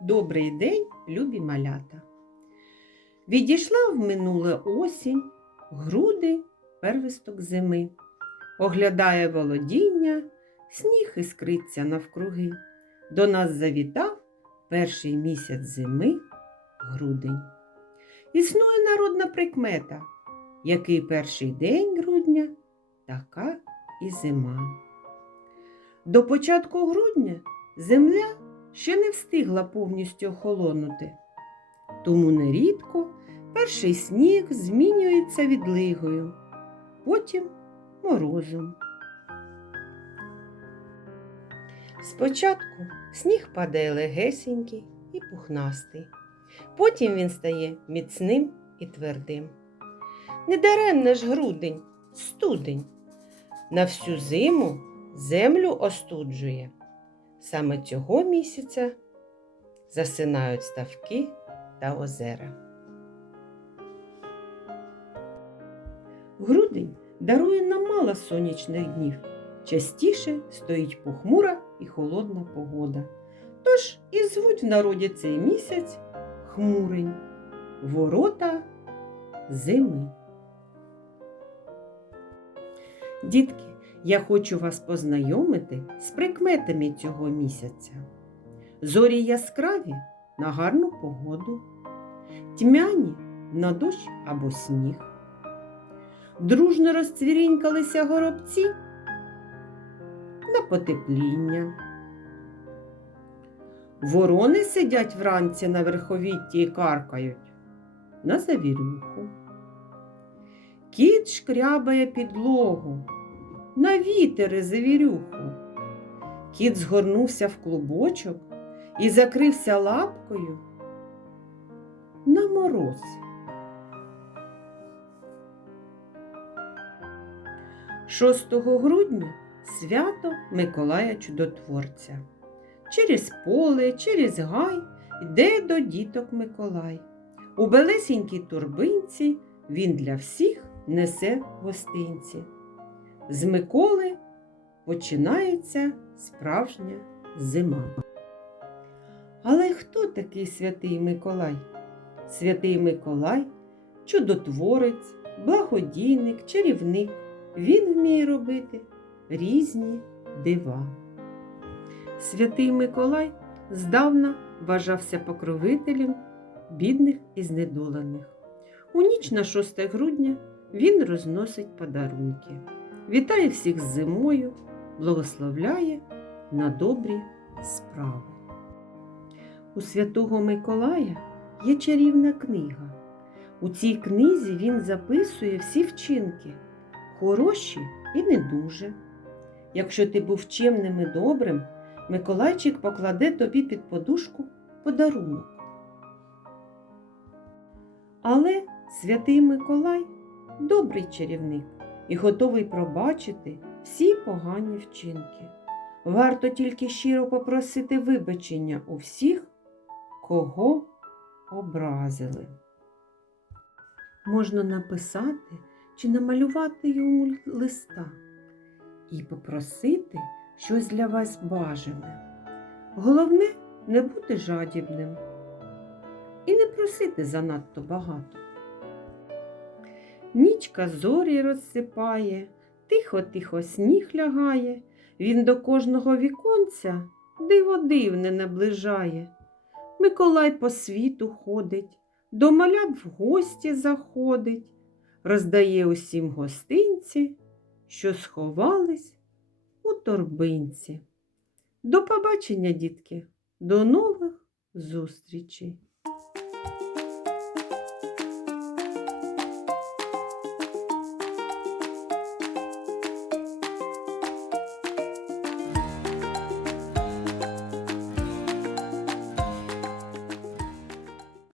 Добрий день, любі малята. Відійшла в минуле осінь, груди первисток зими. Оглядає володіння, сніг іскриться навкруги. До нас завітав перший місяць зими грудень. Існує народна прикмета, який перший день грудня, така і зима. До початку грудня земля ще не встигла повністю охолонути. Тому нерідко перший сніг змінюється відлигою, потім морозом. Спочатку сніг падає легесенький і пухнастий, потім він стає міцним і твердим. Недаремне ж грудень, студень, на всю зиму землю остуджує. Саме цього місяця засинають ставки та озера. Грудень дарує нам мало сонячних днів. Частіше стоїть похмура і холодна погода. Тож і звуть в народі цей місяць хмурень, ворота зими. Дітки, я хочу вас познайомити з прикметами цього місяця. Зорі яскраві на гарну погоду, тьмяні на дощ або сніг. Дружно розцвірінькалися горобці на потепління. Ворони сидять вранці на верховітті і каркають на завірюху. Кіт шкрябає підлогу на вітер завірюху. Кіт згорнувся в клубочок і закрився лапкою на мороз. Шостого грудня свято Миколая Чудотворця. Через поле, через гай йде до діток Миколай. У белесінькій турбинці він для всіх несе гостинці. З Миколи починається справжня зима. Але хто такий святий Миколай? Святий Миколай чудотворець, благодійник, чарівник. Він вміє робити різні дива. Святий Миколай здавна вважався покровителем бідних і знедолених. У ніч на 6 грудня він розносить подарунки, вітає всіх з зимою, благословляє на добрі справи. У святого Миколая є чарівна книга. У цій книзі він записує всі вчинки, хороші і не дуже. Якщо ти був чемним і добрим, Миколайчик покладе тобі під подушку подарунок. Але святий Миколай добрий чарівник і готовий пробачити всі погані вчинки. Варто тільки щиро попросити вибачення у всіх, кого образили. Можна написати чи намалювати йому листа і попросити щось для вас бажане. Головне не бути жадібним і не просити занадто багато. Нічка зорі розсипає, тихо-тихо сніг лягає, він до кожного віконця диво дивне наближає. Миколай по світу ходить, до малят в гості заходить, роздає усім гостинці, що сховались у торбинці. До побачення, дітки, до нових зустрічей!